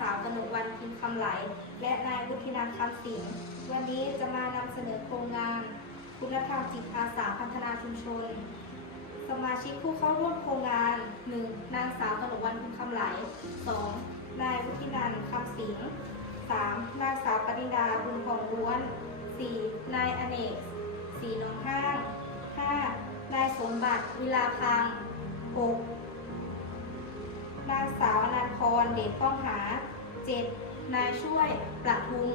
สาวกนกวันพิมพ์คำไหล และนายวุฒินันท์คำสิงห์วันนี้จะมานำเสนอโครงงาน คุณธรรมจิตอาสาพัฒนาชุมชน สมาชิกผู้เข้าร่วมโครงงาน 1. นางสาวกนกวันพิมพ์คำไหล 2. นายวุฒินันท์คำสิงห์ 3. นางสาวปริดาบุญทองล้วน 4. นายอเนกศรีหนองห้าง 5. นายสมบัติวิลาพัง 6. รเดชป้องหา 7. นายช่วยประทุม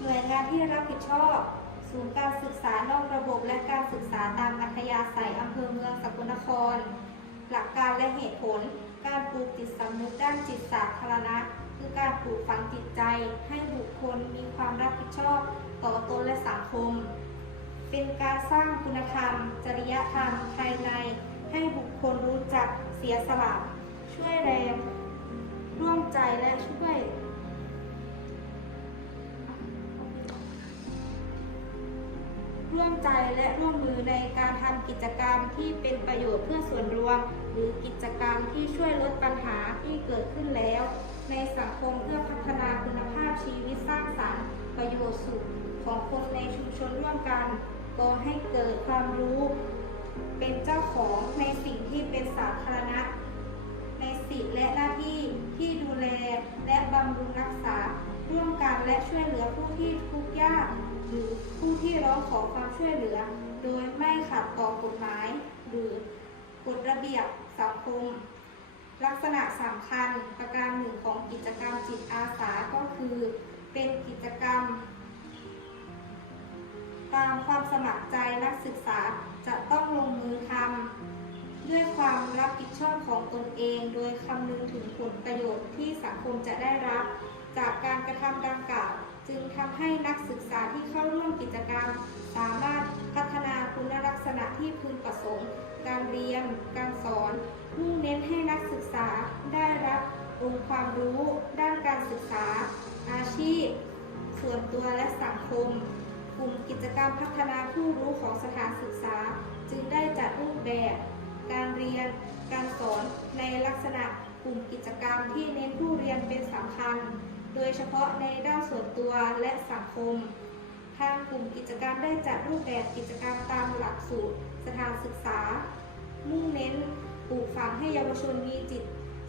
หน่วยงานที่รับผิดชอบ ศูนย์การศึกษานอกระบบและการศึกษาตามอัธยาศัยอำเภอเมืองสกลนคร หลักการและเหตุผล การปลูกจิตสำนึกด้านจิตสาธารณะ คือการปลูกฝังจิตใจให้บุคคลมีความรับผิดชอบต่อตนและสังคม เป็นการสร้างคุณธรรม จริยธรรมภายในให้บุคคลรู้จักเสียสละ ช่วยแรงร่วมใจและช่วย ร่วมใจและร่วมมือในการทำกิจกรรมที่เป็นประโยชน์เพื่อส่วนรวม หรือกิจกรรมที่ช่วยลดปัญหาที่เกิดขึ้นแล้ว ในสังคมเพื่อพัฒนาคุณภาพชีวิตสร้างสรรค์ประโยชน์สุขของคนในชุมชนร่วมกันก่อให้เกิดความรู้ เป็นเจ้าของในสิ่งที่เป็นสาธารณะ สิทธิและหน้าที่ที่ดูแลและบำรุงรักษา ร่วมกันและช่วยเหลือผู้ที่ทุกข์ยากหรือผู้ที่ร้องขอความช่วยเหลือ โดยไม่ขัดต่อกฎหมาย หรือกฎระเบียบสังคม ลักษณะสำคัญประการหนึ่งของกิจกรรมจิตอาสาก็คือ เป็นกิจกรรม ตามความสมัครใจนักศึกษาจะ ด้วยความรับผิดชอบของตนเอง โดยคำนึงถึงผลประโยชน์ที่สังคมจะได้รับ จากการกระทำดังกล่าว จึงทำให้นักศึกษาที่เข้าร่วมกิจกรรม สามารถพัฒนาคุณลักษณะที่พึงประสงค์ การเรียน การสอนมุ่งเน้นให้นักศึกษาได้รับองค์ความรู้ ด้านการศึกษา อาชีพ ส่วนตัวและสังคม กลุ่มกิจกรรมพัฒนาผู้รู้ของสถานศึกษา จึงได้จัดรูปแบบ การเรียน การสอนในลักษณะกลุ่มกิจกรรมที่เน้นผู้เรียนเป็นสำคัญ โดยเฉพาะในด้านส่วนตัวและสังคม ทางกลุ่มกิจกรรมได้จัดรูปแบบกิจกรรมตามหลักสูตรสถานศึกษา มุ่งเน้นปลูกฝังให้เยาวชนมีจิต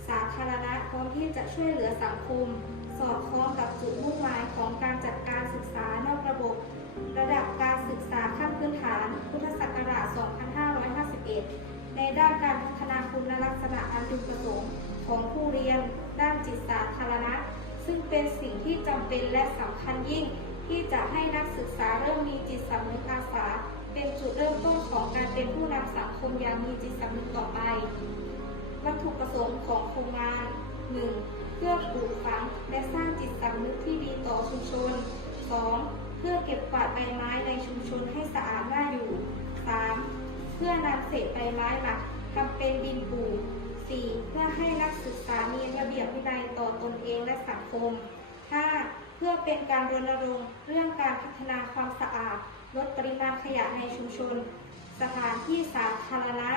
สาธารณะพร้อมที่จะช่วยเหลือสังคม สอดคล้องกับจุดมุ่งหมายของการจัดการศึกษานอกระบบ ระดับการศึกษาขั้นพื้นฐาน พุทธศักราช 2551 ในด้านการพัฒนาคุณลักษณะอันพึงประสงค์ของผู้เรียน ด้านจิตสาธารณะ ซึ่งเป็นสิ่งที่จำเป็นและสำคัญยิ่ง ที่จะให้นักศึกษาเริ่มมีจิตสำนึกอาสา เป็นจุดเริ่มต้นของการเป็นผู้นำสังคมอย่างมีจิตสำนึกต่อไป วัตถุประสงค์ของโครงงาน 1. เพื่อปลูกฝังและสร้างจิตสำนึกที่ดีต่อชุมชน นำเศษใบไม้มาทำเป็นดินปู 4. เพื่อให้นักศึกษามีระเบียบวินัยต่อตนเองและสังคม 5. เพื่อเป็นการรณรงค์เรื่องการพัฒนาความสะอาด ลดปริมาณขยะในชุมชน สถานที่สาธารณะ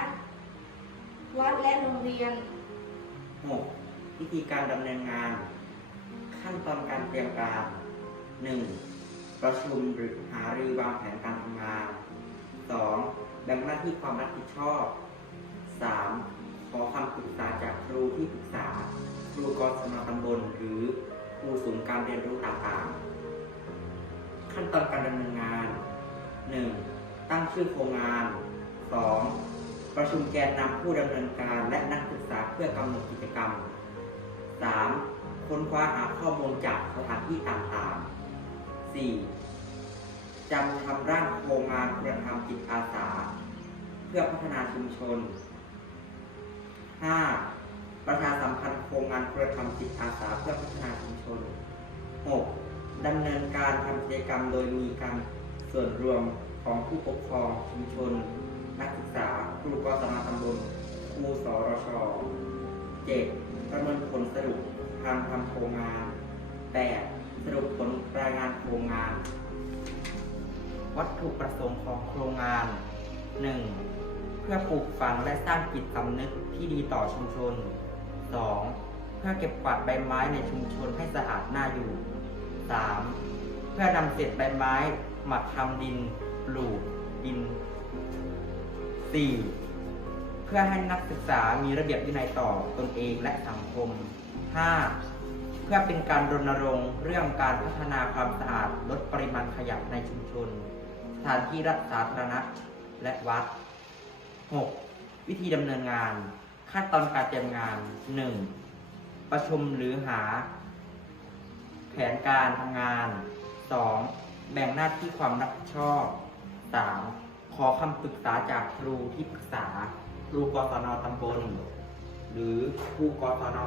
วัดและโรงเรียน 6. วิธีการดำเนินงาน ขั้นตอนการเตรียมการ 1. ประชุมหรือหารือวางแผนการทำงาน 2. แบ่งหน้าที่ความรับผิดชอบ 3. ขอคำปรึกษาจากครูที่ปรึกษา ครูกศนตำบล หรือครูศูนย์การเรียนรู้ต่างๆ ขั้นตอนการดำเนินงาน 1. ตั้งชื่อโครงงาน 2. ประชุมแกนนำผู้ดำเนินการและนักศึกษาเพื่อกำหนดกิจกรรม 3. ค้นคว้าหาข้อมูลจากสถานที่ต่างๆ 4. จำทำร่างโครงงานคุณธรรมจิตอาสา เพื่อพัฒนาชุมชน 5. ประชาสัมพันธ์โครงงานคุณธรรมจิตอาสาเพื่อพัฒนาชุมชน 6. ดำเนินการทำกิจกรรมโดยมีการส่วนรวมของผู้ปกครองชุมชน นักศึกษา ครูกศนตำบลครูสรช 7. ประเมินผลสรุปทางทำโครงงาน 8. สรุปผลรายงานโครงงาน วัตถุประสงค์ของโครงงาน 1. เพื่อปลูกฝังและสร้างจิตสำนึกที่ดีต่อชุมชน 2. เพื่อเก็บกวาดใบไม้ในชุมชนให้สะอาดน่าอยู่ 3. เพื่อนำเศษใบไม้มาทำดินปลูกดิน 4. เพื่อให้นักศึกษามีระเบียบวินัยต่อตนเองและสังคม 5. เพื่อเป็นการรณรงค์เรื่องการพัฒนาความสะอาดลดปริมาณขยะในชุมชน สถานที่รัฐสาธารณะและวัด 6. วิธีดำเนินงาน ขั้นตอนการเตรียมงาน 1. ประชุมหรือหา แผนการทำงาน 2. แบ่งหน้าที่ความรับผิดชอบ 3. ขอคำปรึกษาจากครูที่ปรึกษา ครูกศนตำบล หรือครูกศน